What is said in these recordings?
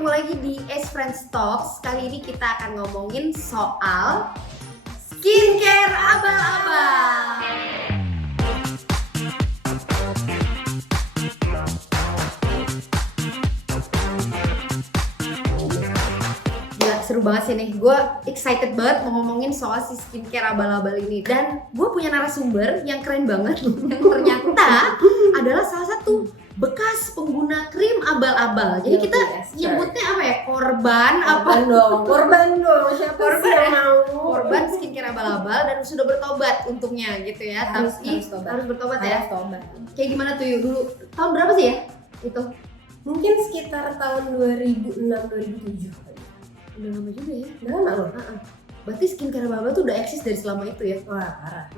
ketemu lagi di Ace Friends Talks. Kali ini kita akan ngomongin soal skincare abal-abal. Gila, seru banget sih nih. Gue excited banget mau ngomongin soal si skincare abal-abal ini. Dan gue punya narasumber yang keren banget yang ternyata adalah salah satu bekas pengguna krim abal-abal. Jadi kita nyebutnya apa ya? Korban dong. Siapa Korban sih yang ya? mau? Korban skincare abal-abal dan sudah bertobat untungnya gitu ya. Harus bertobat ya. tobat. Kayak gimana tuh yuk dulu? Tahun berapa sih ya? Itu Mungkin sekitar tahun 2006-2007. udah lama juga ya. Udah lama loh. Berarti skincare abal-abal tuh udah eksis dari selama itu ya. Wah, parah.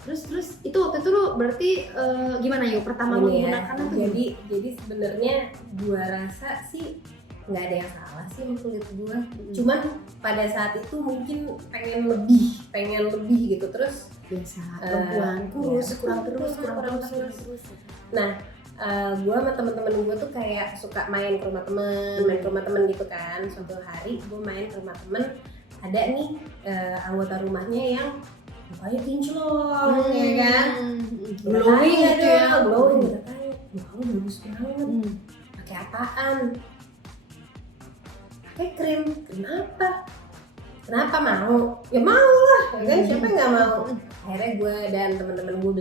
Terus itu waktu itu lu berarti gimana yuk pertama Ini menggunakan ya, itu? jadi sebenarnya gua rasa sih nggak ada yang salah sih sama kulit gua. Cuman pada saat itu mungkin pengen lebih gitu. Terus biasa perempuan kurus, kurang terus. Nah, gue sama temen-temen gue tuh kayak suka main ke rumah temen gitu kan. Suatu hari gue main ke rumah temen, ada nih anggota rumahnya yang mukanya kinclong, ya kan? Glowing gitu ya. Glowing gitu kan. Mukanya bagus banget. Pakai apaan? Pakai krim. Kenapa mau? Ya mau lah, ya kan? Siapa yang nggak mau? Akhirnya gue dan temen-temen gue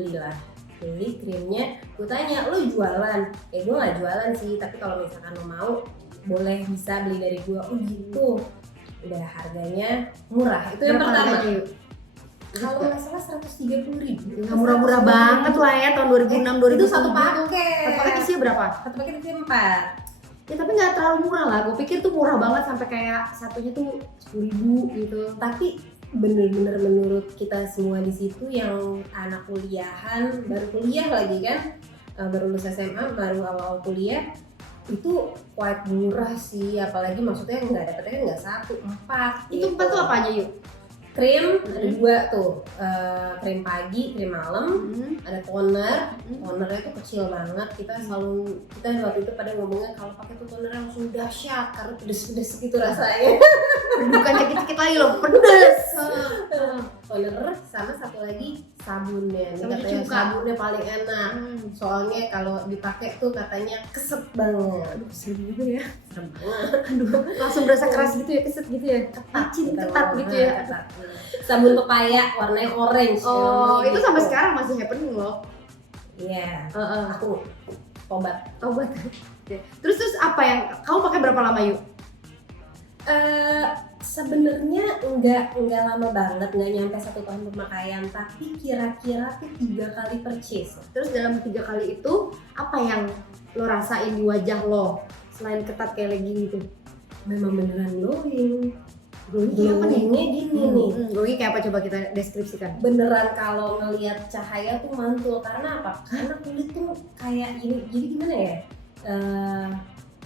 beli krimnya. Gue tanya, lo jualan? Ya gue nggak jualan sih, tapi kalau misalkan lo mau boleh bisa beli dari gue. Oh gitu. Udah harganya murah. Itu yang pertama. Kalau nggak salah 130.000. Nggak murah-murah banget lah ya tahun 2006 2007. Itu satu paket. Satu paket isinya berapa? Satu paket itu 4. Ya tapi nggak terlalu murah lah. Gue pikir tuh murah banget sampai kayak satunya tuh 10.000 gitu. Tapi bener-bener menurut kita semua di situ yang anak kuliahan, baru kuliah lagi kan, baru lulus SMA, baru awal kuliah, itu quite murah sih. Apalagi maksudnya nggak dapetnya kan nggak 1, 4. Itu 4 tuh apa aja yuk? Krim ada 2 tuh, krim pagi, krim malam, ada toner. Tonernya tuh kecil banget. Kita waktu itu pada ngomongnya kalau pakai tuh toner langsung dahsyat karena pedes-pedes gitu rasanya. Bukan dikit-dikit lagi loh, pedes. Toner sama satu lagi sabunnya. Ini Sabun katanya cuka. sabunnya paling enak. Soalnya kalau dipakai tuh katanya keset banget. Aduh, serem juga ya. Serem banget. Aduh, langsung berasa keras gitu ya, keset gitu ya. Licin, ketat gitu ya. Ketat. Sabun pepaya warnanya orange. Oh, itu gitu. sampai sekarang masih happening loh. Iya. Aku tobat. Terus apa yang kamu pakai berapa lama yuk? Sebenarnya nggak lama banget, nggak nyampe 1 tahun pemakaian, tapi kira-kira tuh 3 kali purchase. Terus dalam 3 kali itu apa yang lo rasain di wajah lo selain ketat kayak legging gitu? Memang beneran glowing. Glowingnya gini nih. Glowing kayak apa coba kita deskripsikan? Beneran kalau ngelihat cahaya tuh mantul. Karena apa? Karena kulit tuh kayak ini. Jadi gimana ya?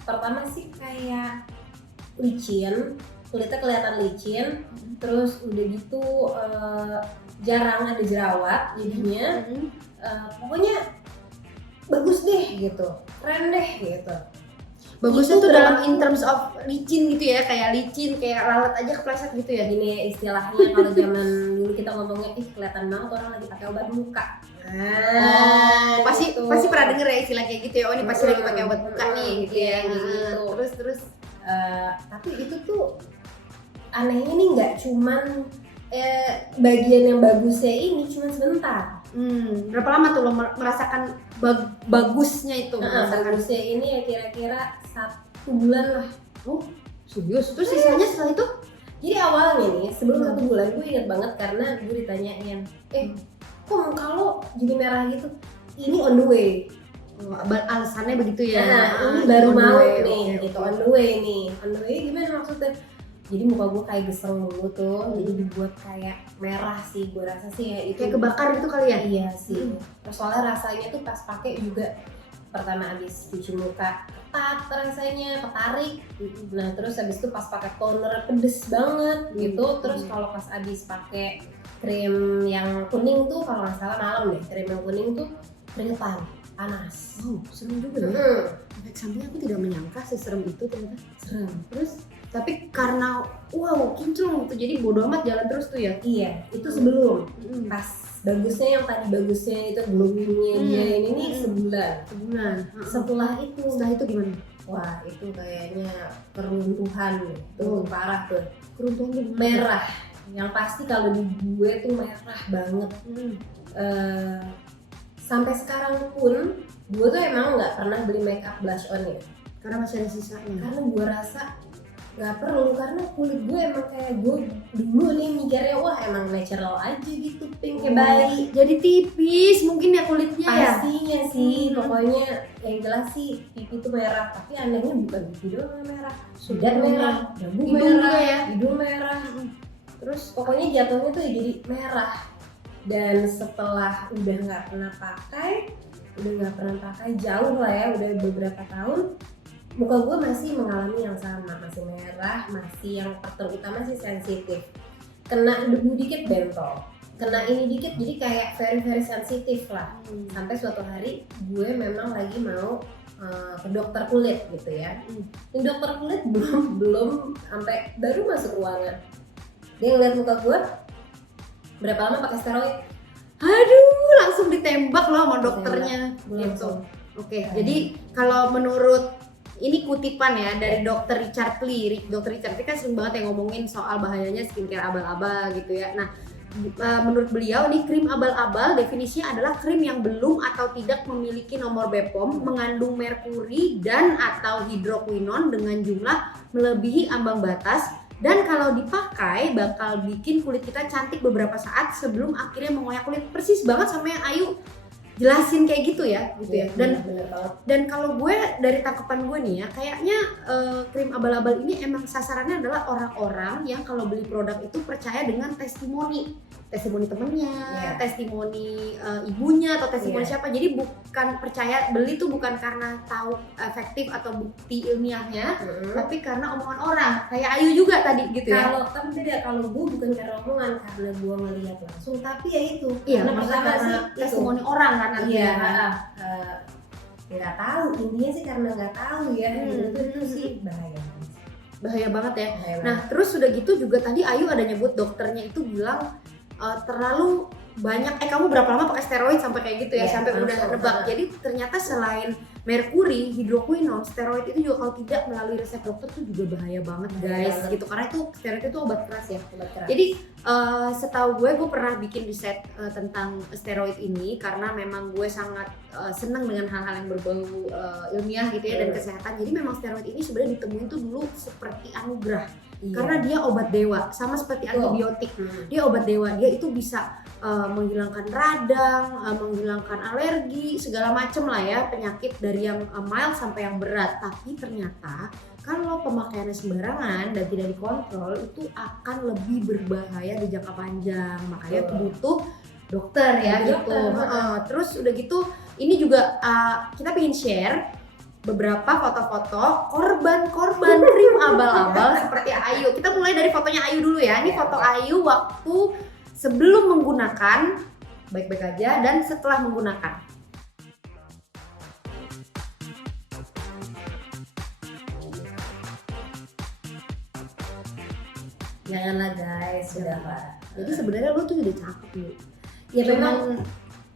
Pertama sih kayak licin, kulitnya kelihatan licin. Terus udah gitu jarang ada jerawat jadinya. Pokoknya bagus deh gitu, keren deh gitu. Bagusnya Itu tuh dalam in terms of licin gitu ya, kayak licin, kayak lalat aja kepleset gitu ya. Gini istilahnya kalau zaman dulu kita ngomongnya, kelihatan banget orang lagi pakai obat muka. Pasti gitu. pernah denger ya istilah kayak gitu ya. Oh ini pasti lagi pakai obat muka nih gitu ya. Gitu. Terus Tapi itu tuh anehnya nih nggak cuman bagian yang bagusnya ini cuman sebentar. Berapa lama tuh lo merasakan bagusnya itu? Bagusnya ini ya kira-kira 1 bulan lah. Oh serius? Terus sisanya setelah itu? Jadi awalnya nih sebelum 1 bulan gue inget banget karena gue ditanyain, kok muka lo jadi merah gitu? Ini on the way. Alasannya begitu ya? Ini baru mau nih, okay. gitu on the way nih. On the way gimana maksudnya? Jadi muka gue kayak geseng dulu tuh, jadi dibuat kayak merah sih, gue rasa sih ya itu. Kayak kebakar gitu kali ya? Iya sih. Terus soalnya rasanya tuh pas pakai juga pertama abis cuci muka ketat rasanya, ketarik. Nah terus abis itu pas pakai toner pedes banget gitu. Terus kalau pas abis pakai krim yang kuning tuh kalau nggak salah malam deh, krim yang kuning tuh keringetan. panas. Oh, serem juga ya. Efek sampingnya aku tidak menyangka seserem itu ternyata. Serem. Terus tapi karena kinclong gitu jadi bodo amat jalan terus tuh ya. Iya, itu sebelum. Mm-mm. Pas bagusnya yang tadi bagusnya itu glowingnya dia ini nih sebulan. Sebulan. Setelah itu Gimana? wah itu kayaknya keruntuhan tuh parah tuh, Keruntuhan tuh gimana? merah yang pasti kalau di gue tuh merah banget. Sampai sekarang pun gue tuh emang nggak pernah beli make up blush on ya, Karena masih ada sisanya. karena gue rasa nggak perlu, karena kulit gue emang kayak gue dulu nih mikirnya wah emang natural aja gitu, pink kayak bayi. Jadi tipis mungkin ya kulitnya ya. Pastinya sih, pokoknya yang jelas sih pipi tuh merah, tapi anehnya bukan pipi doang yang merah, sudah merah, dagu Hidung merah, juga ya. hidung merah, terus pokoknya jatuhnya tuh jadi merah. Dan setelah udah nggak pernah pakai jauh lah ya, udah beberapa tahun, muka gue masih mengalami yang sama, masih merah, masih yang terutama sih sensitif, kena debu dikit bentol, kena ini dikit jadi kayak very sensitif lah. Sampai suatu hari gue memang lagi mau ke dokter kulit gitu ya. Ini dokter kulit belum sampai baru masuk ruangan, dia ngeliat muka gue berapa lama pakai steroid. Aduh, langsung ditembak loh sama dokternya. Langsung. Oke, jadi kalau menurut ini kutipan ya dari Dr. Richard Lee. Dr. Richard Lee kan sering banget yang ngomongin soal bahayanya skincare abal-abal gitu ya. Nah, menurut beliau nih krim abal-abal definisinya adalah krim yang belum atau tidak memiliki nomor BPOM, mengandung merkuri dan atau hidroquinon dengan jumlah melebihi ambang batas, dan kalau dipakai bakal bikin kulit kita cantik beberapa saat sebelum akhirnya mengoyak kulit. Persis banget sama yang Ayu jelasin kayak gitu ya. Dan kalau gue dari tangkapan gue nih ya, kayaknya krim abal-abal ini emang sasarannya adalah orang-orang yang kalau beli produk itu percaya dengan testimoni temennya, testimoni ibunya atau testimoni siapa. Jadi bukan percaya, beli tuh bukan karena tahu efektif atau bukti ilmiahnya, tapi karena omongan orang. Kayak Ayu juga tadi gitu ya. Tapi beda, kalau gue bukan karena omongan, karena gue ngeliat langsung. Tapi ya itu, karena pertama sih testimoni orang kan. Iya, nggak tahu, intinya sih karena nggak tahu ya. Itu sih bahaya banget ya. Nah, terus udah gitu juga tadi Ayu ada nyebut dokternya itu bilang terlalu banyak, kamu berapa lama pakai steroid sampai kayak gitu ya, sampai udah nebak. Jadi ternyata selain merkuri, hidroquinon, steroid itu juga kalau tidak melalui resep dokter tuh juga bahaya banget guys gitu, karena itu steroid itu obat keras ya. Jadi setahu gue pernah bikin riset tentang steroid ini karena memang gue sangat seneng dengan hal-hal yang berbau ilmiah gitu ya dan kesehatan. Jadi memang steroid ini sebenarnya ditemuin tuh dulu seperti anugerah. Karena dia obat dewa, sama seperti antibiotik. Dia obat dewa, dia itu bisa menghilangkan radang, menghilangkan alergi, segala macem lah ya, penyakit dari yang mild sampai yang berat. Tapi ternyata kalau pemakaiannya sembarangan dan tidak dikontrol itu akan lebih berbahaya di jangka panjang. Makanya butuh dokter ya gitu. Terus udah gitu, ini juga kita pengen share beberapa foto-foto korban krim abal-abal seperti Ayu. Kita mulai dari fotonya Ayu dulu ya. Ini foto Ayu waktu sebelum menggunakan, baik-baik aja, dan setelah menggunakan. Janganlah guys, sudah lah. Jadi sebenarnya lu tuh udah cakep nih. Ya memang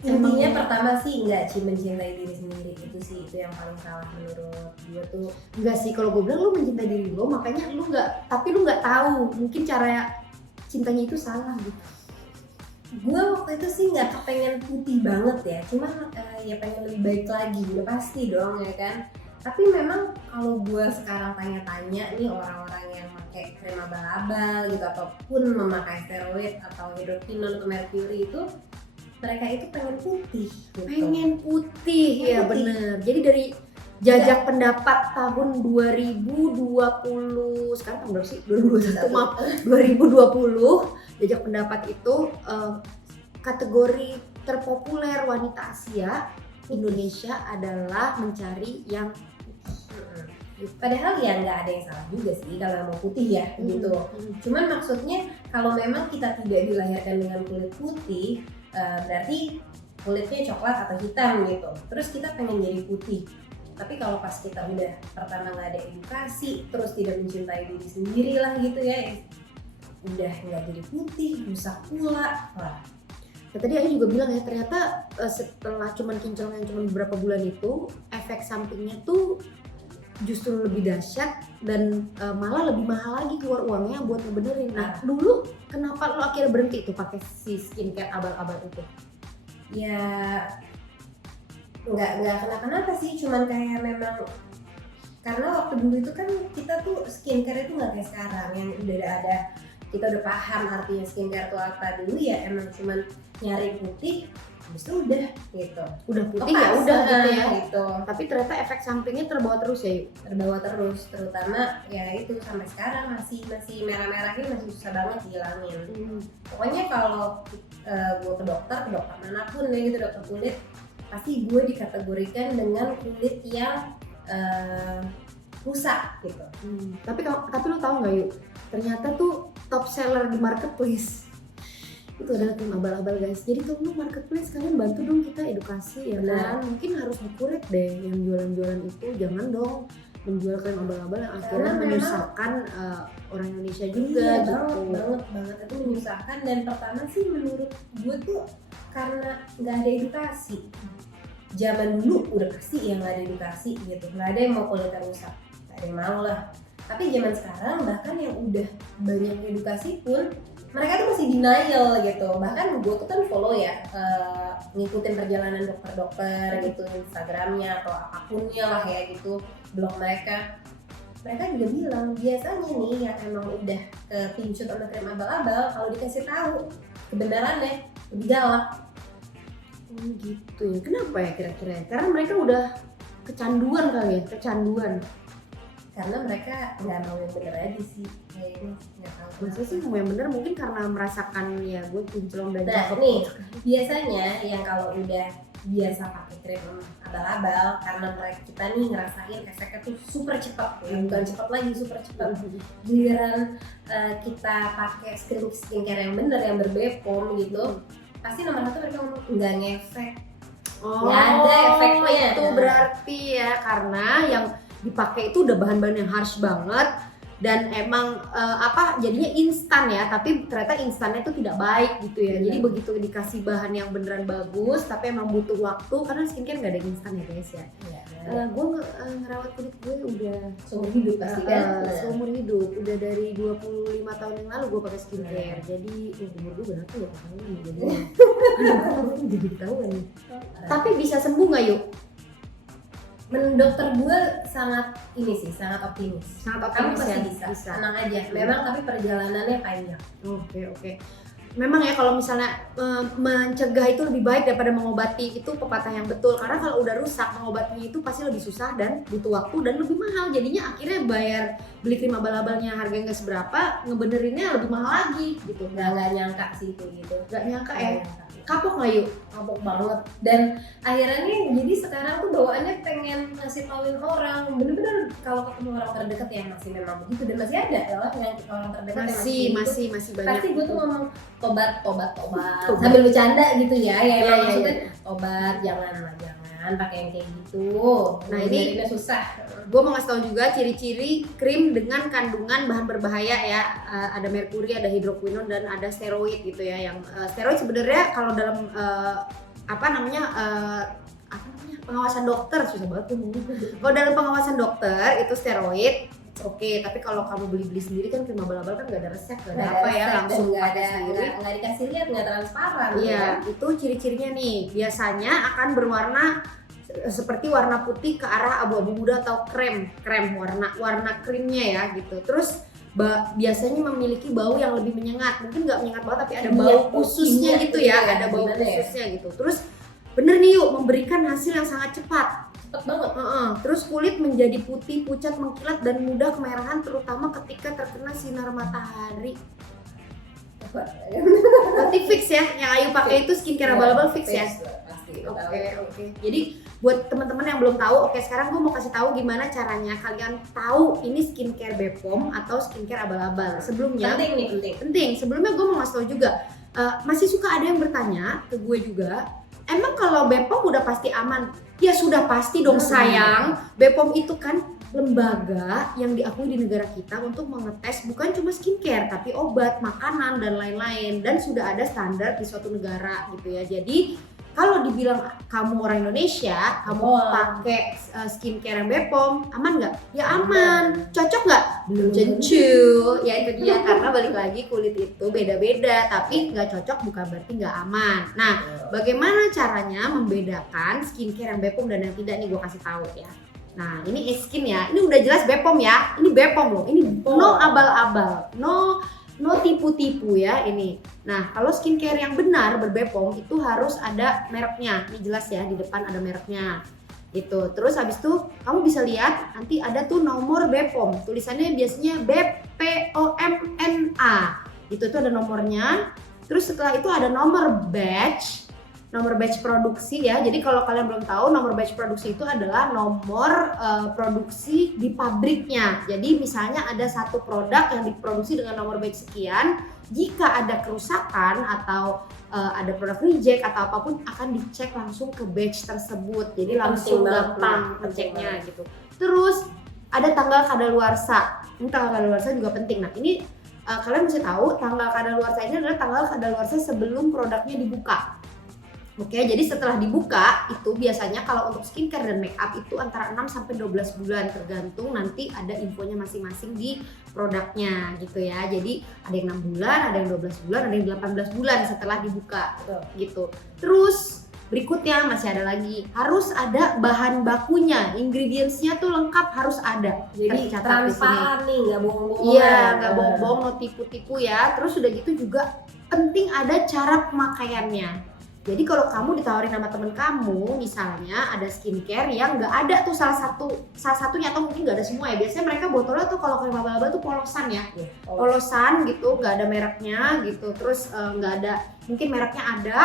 intinya pertama sih nggak mencintai diri sendiri, itu yang paling salah menurut gue tuh. Enggak sih, kalau gue bilang lu mencintai diri lu, makanya lu nggak tahu mungkin cara cintanya itu salah gitu. Gue waktu itu sih nggak kepengen putih banget ya, cuman ya pengen lebih baik lagi, udah pasti dong ya kan. Tapi memang kalau gue sekarang tanya-tanya nih orang-orang yang pakai krim abal-abal gitu ataupun memakai steroid atau hidroquinon atau merkuri itu, mereka itu pengen putih gitu. Pengen putih ya bener. Jadi dari jajak pendapat tahun 2020, sekarang tahun berapa sih? 2021 maaf, 2020 jajak pendapat itu kategori terpopuler wanita Asia Indonesia adalah mencari yang padahal ya nggak ada yang salah juga sih kalau mau putih ya gitu. Cuman maksudnya kalau memang kita tidak dilahirkan dengan kulit putih, berarti kulitnya coklat atau hitam gitu, terus kita pengen jadi putih. Tapi kalau pas kita udah pertama nggak ada edukasi, terus tidak mencintai diri sendiri lah gitu ya, udah nggak jadi putih, rusak pula. Wah, Nah, tadi Ayu juga bilang ya, ternyata setelah cuman kinclong yang cuman beberapa bulan itu, efek sampingnya tuh justru lebih dahsyat dan malah lebih mahal lagi keluar uangnya buat ngebenerin. Nah, dulu kenapa lo akhirnya berhenti tuh pakai si skincare abal-abal itu? ya nggak kenapa-napa sih, cuman kayak memang karena waktu dulu itu kan kita tuh skincare itu nggak kayak sekarang yang udah ada, kita udah paham artinya skincare itu apa. Dulu ya emang cuman nyari putih, habis itu udah gitu, Udah putih ya udah gitu ya. gitu. Tapi ternyata efek sampingnya terbawa terus ya, Yuk? Terbawa terus, terutama ya itu sampai sekarang masih merah-merahnya masih susah banget dihilangin. Pokoknya kalau gue ke dokter manapun ya gitu, dokter kulit, pasti gue dikategorikan dengan kulit yang rusak gitu. Tapi lo tahu nggak, Yuk? Ternyata tuh top seller di marketplace itu adalah krim abal-abal, guys. Jadi kalau marketplace, kalian bantu dong kita edukasi ya kan. Mungkin harus dikurek deh yang jualan-jualan itu, jangan dong menjual krim abal-abal yang akhirnya menyusahkan orang Indonesia juga. Iya, gitu. banget itu menyusahkan. Dan pertama sih menurut gue tuh karena nggak ada edukasi. Zaman dulu udah pasti ya nggak ada edukasi gitu, nggak ada yang mau kulitnya rusak, nggak ada yang mau lah. Tapi zaman sekarang bahkan yang udah banyak edukasi pun mereka tuh masih denial gitu. Bahkan gue tuh kan follow ya, ngikutin perjalanan dokter-dokter gitu, Instagramnya atau apapunnya lah ya gitu, blog mereka. Mereka juga bilang biasanya nih yang emang udah kepincut sama krim abal-abal, kalau dikasih tahu kebenarannya lebih galak. Gitu ya. Kenapa ya kira-kira? Karena mereka udah kecanduan kali ya, Karena mereka nggak mau yang bener aja sih, kayaknya nggak tahu. Maksudnya sih mau yang bener mungkin karena merasakan ya gue kinclong dan Nah nih, biasanya yang kalau udah biasa pakai krim abal-abal, karena mereka kita nih ngerasain efeknya tuh super cepat ya, bukan cepat lagi, super cepat. Giliran kita pakai skincare yang bener, yang berbepom gitu, pasti nomor satu mereka ngomong nggak ngefek. Nggak ada efeknya. Itu berarti ya karena yang dipakai itu udah bahan-bahan yang harsh banget dan emang jadinya instan ya, tapi ternyata instannya itu tidak baik gitu ya. Jadi begitu dikasih bahan yang beneran bagus tapi emang butuh waktu, karena skincare nggak ada instan ya guys ya. Gue ngerawat kulit gue udah seumur hidup pasti kan. Seumur hidup, udah dari 25 tahun yang lalu gue pakai skincare. Jadi umur gue berapa ya tahun nih jadi. Jadi ketahuan nih. Tapi bisa sembuh nggak, Yuk? Menurut dokter gue sangat optimis. Sangat Kamu optimis pasti ya? bisa. Tenang aja. Memang tapi perjalanannya panjang. Oke. Memang ya kalau misalnya mencegah itu lebih baik daripada mengobati, itu pepatah yang betul. Karena kalau udah rusak, mengobatinya itu pasti lebih susah dan butuh waktu dan lebih mahal. Jadinya akhirnya bayar beli krim abal-abalnya harganya nggak seberapa, ngebenerinnya lebih mahal lagi gitu. Nggak nyangka sih itu gitu. Nggak nyangka ya. Kapok nggak, Yuk? Kapok banget. Dan akhirnya nih jadi sekarang tuh bawaannya pengen ngasih tauin orang, bener-bener kalau ketemu orang terdekat yang masih memang begitu, dan masih ada ya yang orang terdekat masih banyak. Pasti gue tuh ngomong tobat sambil bercanda gitu ya maksudnya tobat, jangan pakai yang kayak gitu. Nah ini susah. Gue mau ngasih tau juga ciri-ciri krim dengan kandungan bahan berbahaya ya. Ada merkuri, ada hidroquinone, dan ada steroid gitu ya. Yang steroid sebenarnya kalau dalam pengawasan dokter, susah banget tuh. Kalau dalam pengawasan dokter itu steroid oke, tapi kalau kamu beli sendiri kan krim abal-abal kan nggak ada resep, nggak ada apa ya, langsung pakai sendiri, nggak dikasih lihat, nggak transparan. Iya, itu ciri-cirinya nih, biasanya akan berwarna seperti warna putih ke arah abu-abu muda atau krem warna krimnya ya gitu. Terus biasanya memiliki bau yang lebih menyengat, mungkin nggak menyengat banget tapi ada bau khususnya gitu ya, ada bau khususnya gitu. Terus bener nih, Yuk, memberikan hasil yang sangat cepat banget. Terus kulit menjadi putih, pucat, mengkilat, dan mudah kemerahan terutama ketika terkena sinar matahari. Berarti fix ya, yang Ayu pakai itu skincare abal-abal fix ya? Oke. Jadi buat teman-teman yang belum tahu, sekarang gue mau kasih tahu gimana caranya kalian tahu ini skincare Bepom atau skincare abal-abal. Sebelumnya penting. Sebelumnya gue mau ngasih tahu juga, masih suka ada yang bertanya ke gue juga, emang kalau BPOM udah pasti aman? Ya sudah pasti dong sayang. BPOM itu kan lembaga yang diakui di negara kita untuk mengetes bukan cuma skincare tapi obat, makanan dan lain-lain, dan sudah ada standar di suatu negara gitu ya. Jadi kalau dibilang kamu orang Indonesia, kamu pakai skincare yang BPOM, aman nggak? Ya aman. Cocok nggak? Belum tentu. Ya itu dia, karena balik lagi kulit itu beda-beda, tapi nggak cocok bukan berarti nggak aman. Nah, bagaimana caranya membedakan skincare yang BPOM dan yang tidak, nih gue kasih tahu ya. Nah, ini Eskin ya. Ini udah jelas BPOM ya. Ini BPOM loh. Ini no abal-abal. No tipu-tipu ya ini. Nah, kalau skincare yang benar ber-BPOM itu harus ada mereknya. Ini jelas ya, di depan ada mereknya. Gitu. Terus habis itu kamu bisa lihat nanti ada tuh nomor BPOM. Tulisannya biasanya BPOMNA. Itu tuh ada nomornya. Terus setelah itu ada nomor batch produksi ya. Jadi kalau kalian belum tahu, nomor batch produksi itu adalah nomor produksi di pabriknya. Jadi misalnya ada satu produk yang diproduksi dengan nomor batch sekian, jika ada kerusakan atau ada produk reject atau apapun akan dicek langsung ke batch tersebut. Jadi langsung gampang ngeceknya gitu. Terus ada tanggal kadaluarsa. Ini tanggal kadaluarsa juga penting. Nah, ini kalian mesti tahu tanggal kadaluarsa ini adalah tanggal kadaluarsa sebelum produknya dibuka. Oke, jadi setelah dibuka itu biasanya kalau untuk skincare dan make up itu antara 6 sampai 12 bulan tergantung nanti ada infonya masing-masing di produknya gitu ya. Jadi ada yang 6 bulan, ada yang 12 bulan, ada yang 18 bulan setelah dibuka gitu. Terus berikutnya masih ada lagi, harus ada bahan bakunya, ingredientsnya tuh lengkap harus ada. Jadi transparan nih, nggak bohong-bohong. Iya, nggak bohong-bohong, no tipu-tipu ya. Terus udah gitu juga penting ada cara pemakaiannya. Jadi kalau kamu ditawarin sama temen kamu, misalnya ada skincare yang nggak ada tuh salah satunya atau mungkin nggak ada semua ya. Biasanya mereka botolnya tuh kalau krim abal-abal tuh polosan ya, polosan gitu, nggak ada mereknya gitu. Terus nggak ada, mungkin mereknya ada,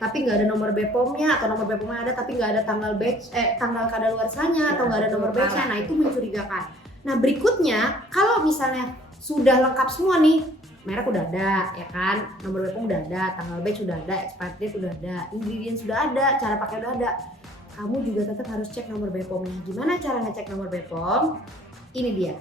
tapi nggak ada nomor BPOM-nya, atau nomor BPOM-nya ada tapi nggak ada tanggal kadaluarsanya atau nggak ada nomor batch-nya. Nah itu mencurigakan. Nah berikutnya, kalau misalnya sudah lengkap semua nih, merek udah ada ya kan, nomor BPOM udah ada, tanggal batch udah ada, expired date udah ada, ingredients sudah ada, cara pakai udah ada, kamu juga tetap harus cek nomor BPOM-nya. Gimana cara ngecek nomor BPOM? Ini dia.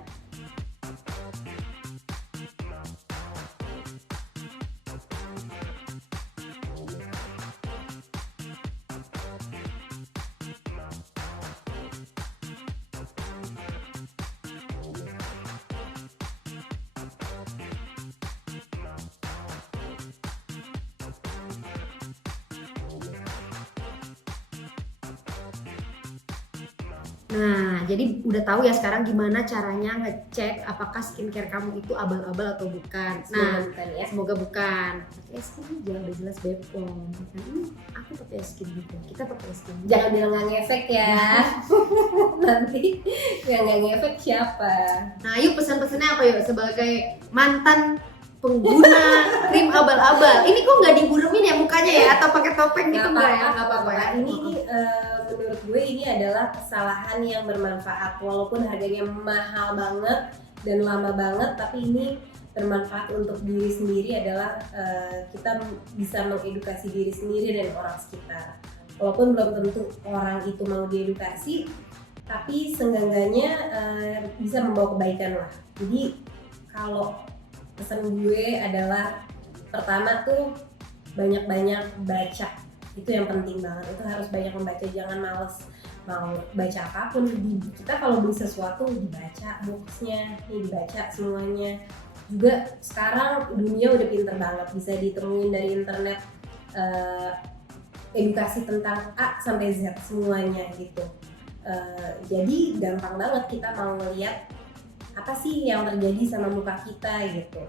Nah, jadi udah tahu ya sekarang gimana caranya ngecek apakah skincare kamu itu abal-abal atau bukan. Nah, semoga bukan. Pakai skin aja udah jelas BPOM. Ini aku pakai skin juga. Kita pakai skin. Jangan bilang nggak ngefek ya. Nanti yang nggak ngefek siapa? Nah, yuk pesan-pesannya apa yuk sebagai mantan pengguna krim abal-abal. Ini kok nggak diburumin ya mukanya ya, atau pakai topeng gitu nggak ya? Nggak apa-apa ya. Ini menurut gue ini adalah kesalahan yang bermanfaat, walaupun harganya mahal banget dan lama banget, tapi ini bermanfaat untuk diri sendiri adalah kita bisa mengedukasi diri sendiri dan orang sekitar. Walaupun belum tentu orang itu mau diedukasi, tapi seenggaknya bisa membawa kebaikan lah. Jadi kalau pesan gue adalah pertama tuh banyak-banyak baca, itu yang penting banget. Itu harus banyak membaca, jangan males mau baca apapun. Kita kalau beli sesuatu dibaca boxnya, dibaca semuanya. Juga sekarang dunia udah pinter banget, bisa ditemuin dari internet edukasi tentang A sampai Z semuanya gitu. Jadi gampang banget kita mau ngeliat apa sih yang terjadi sama muka kita gitu.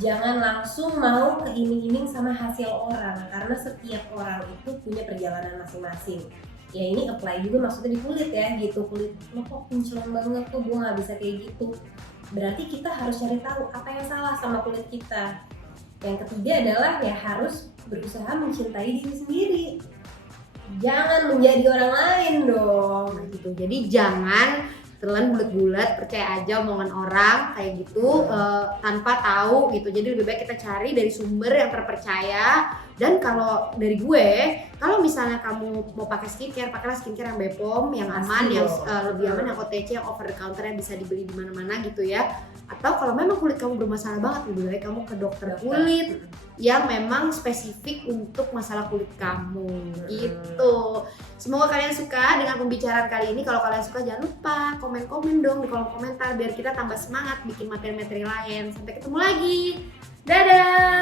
Jangan langsung mau keiming-iming sama hasil orang, karena setiap orang itu punya perjalanan masing-masing. Ya ini apply juga maksudnya di kulit ya gitu. Kulit lo kok kinclong banget tuh, gue gak bisa kayak gitu. Berarti kita harus cari tahu apa yang salah sama kulit kita. Yang ketiga adalah ya harus berusaha mencintai diri sendiri. Jangan menjadi orang lain dong gitu. Jadi jangan telan bulat-bulat, percaya aja omongan orang kayak gitu tanpa tahu gitu. Jadi lebih baik kita cari dari sumber yang terpercaya, Dan kalau dari gue, kalau misalnya kamu mau pakai skincare, pakailah skincare yang BPOM, yang aman, yang lebih aman, yang OTC, yang over the counter, yang bisa dibeli di mana-mana gitu ya. Atau kalau memang kulit kamu bermasalah banget, lebih baik kamu ke dokter kulit yang memang spesifik untuk masalah kulit kamu gitu. Semoga kalian suka dengan pembicaraan kali ini. Kalau kalian suka jangan lupa komen-komen dong di kolom komentar biar kita tambah semangat bikin materi-materi lain. Sampai ketemu lagi. Dadah.